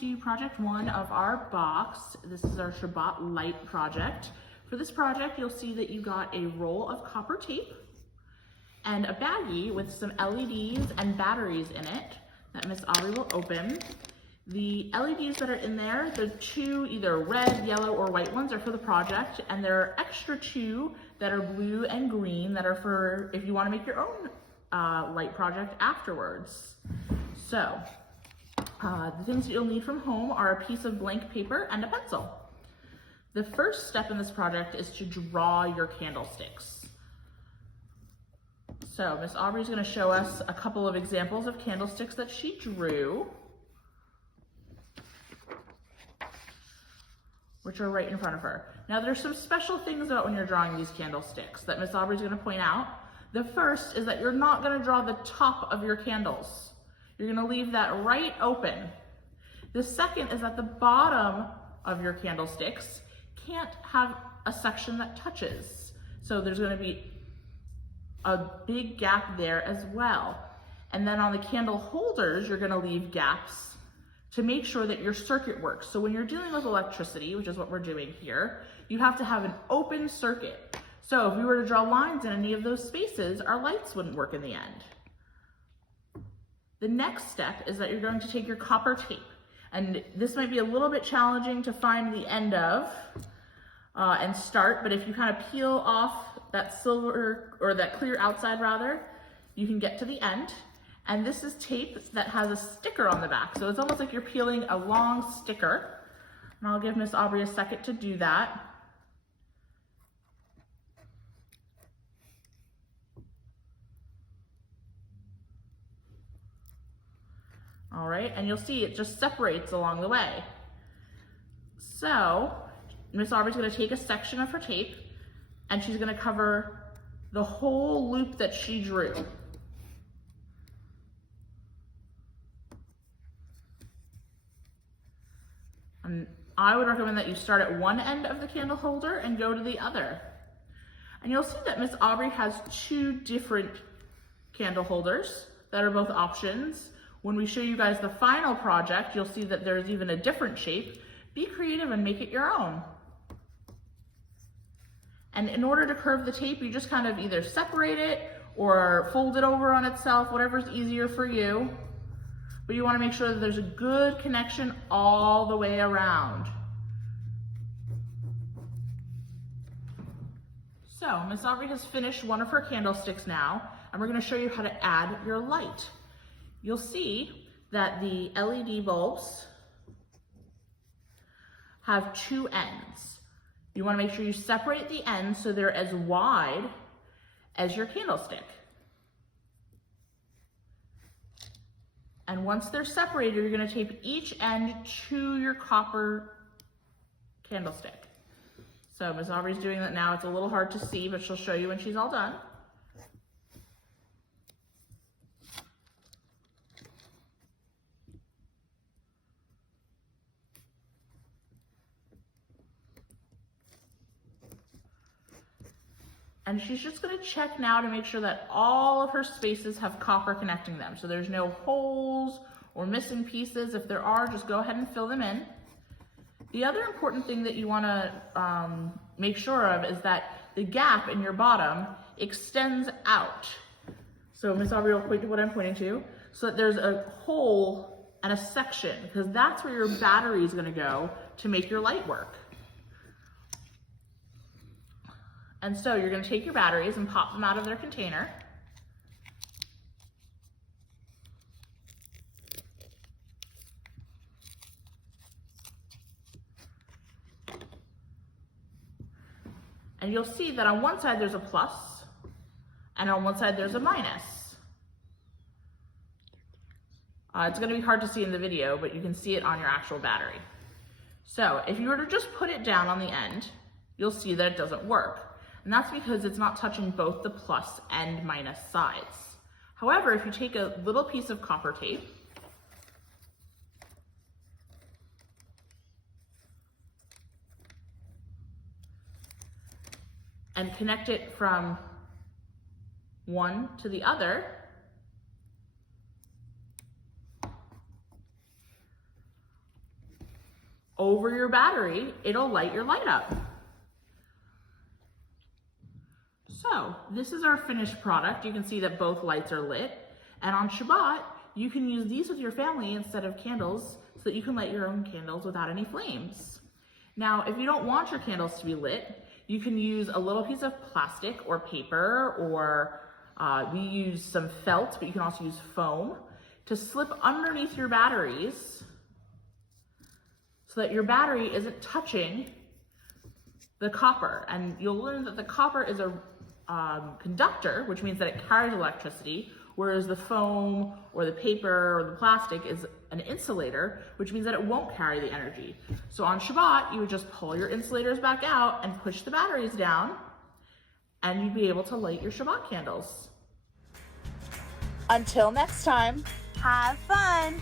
to project 1 of our box. This is our Shabbat light project. For this project, you'll see that you got a roll of copper tape and a baggie with some LEDs and batteries in it that Miss Aubrey will open. The LEDs that are in there, the 2 either red, yellow, or white ones are for the project, and there are extra 2 that are blue and green that are for if you want to make your own light project afterwards. So, the things that you'll need from home are a piece of blank paper and a pencil. The first step in this project is to draw your candlesticks. So Miss Aubrey's going to show us a couple of examples of candlesticks that she drew, which are right in front of her. Now there's some special things about when you're drawing these candlesticks that Miss Aubrey's going to point out. The first is that you're not going to draw the top of your candles. You're going to leave that right open. The second is that the bottom of your candlesticks can't have a section that touches. So there's going to be a big gap there as well. And then on the candle holders, you're going to leave gaps to make sure that your circuit works. So when you're dealing with electricity, which is what we're doing here, you have to have an open circuit. So if we were to draw lines in any of those spaces, our lights wouldn't work in the end. The next step is that you're going to take your copper tape, and this might be a little bit challenging to find the end of and start, but if you kind of peel off that silver, or that clear outside rather, you can get to the end. And this is tape that has a sticker on the back. So it's almost like you're peeling a long sticker. And I'll give Miss Aubrey a second to do that. All right, and you'll see it just separates along the way. So Miss Aubrey's going to take a section of her tape and she's going to cover the whole loop that she drew. And I would recommend that you start at one end of the candle holder and go to the other. And you'll see that Miss Aubrey has 2 different candle holders that are both options. When we show you guys the final project, you'll see that there's even a different shape. Be creative and make it your own. And in order to curve the tape, you just kind of either separate it or fold it over on itself, whatever's easier for you. But you want to make sure that there's a good connection all the way around. So Miss Aubrey has finished one of her candlesticks now, and we're going to show you how to add your light. You'll see that the LED bulbs have 2 ends. You want to make sure you separate the ends so they're as wide as your candlestick. And once they're separated, you're going to tape each end to your copper candlestick. So Ms. Aubrey's doing that now. It's a little hard to see, but she'll show you when she's all done. And she's just going to check now to make sure that all of her spaces have copper connecting them. So there's no holes or missing pieces. If there are, just go ahead and fill them in. The other important thing that you want to make sure of is that the gap in your bottom extends out. So Miss Aubrey will point to what I'm pointing to, so that there's a hole and a section, because that's where your battery is going to go to make your light work. And so you're going to take your batteries and pop them out of their container. And you'll see that on one side there's a plus, and on one side there's a minus. It's going to be hard to see in the video, but you can see it on your actual battery. So if you were to just put it down on the end, you'll see that it doesn't work. And that's because it's not touching both the plus and minus sides. However, if you take a little piece of copper tape and connect it from one to the other, over your battery, it'll light your light up. So this is our finished product. You can see that both lights are lit. And on Shabbat, you can use these with your family instead of candles so that you can light your own candles without any flames. Now, if you don't want your candles to be lit, you can use a little piece of plastic or paper, or we use some felt, but you can also use foam to slip underneath your batteries so that your battery isn't touching the copper. And you'll learn that the copper is a conductor, which means that it carries electricity, whereas the foam or the paper or the plastic is an insulator, which means that it won't carry the energy. So on Shabbat, you would just pull your insulators back out and push the batteries down, and you'd be able to light your Shabbat candles. Until next time, Have fun!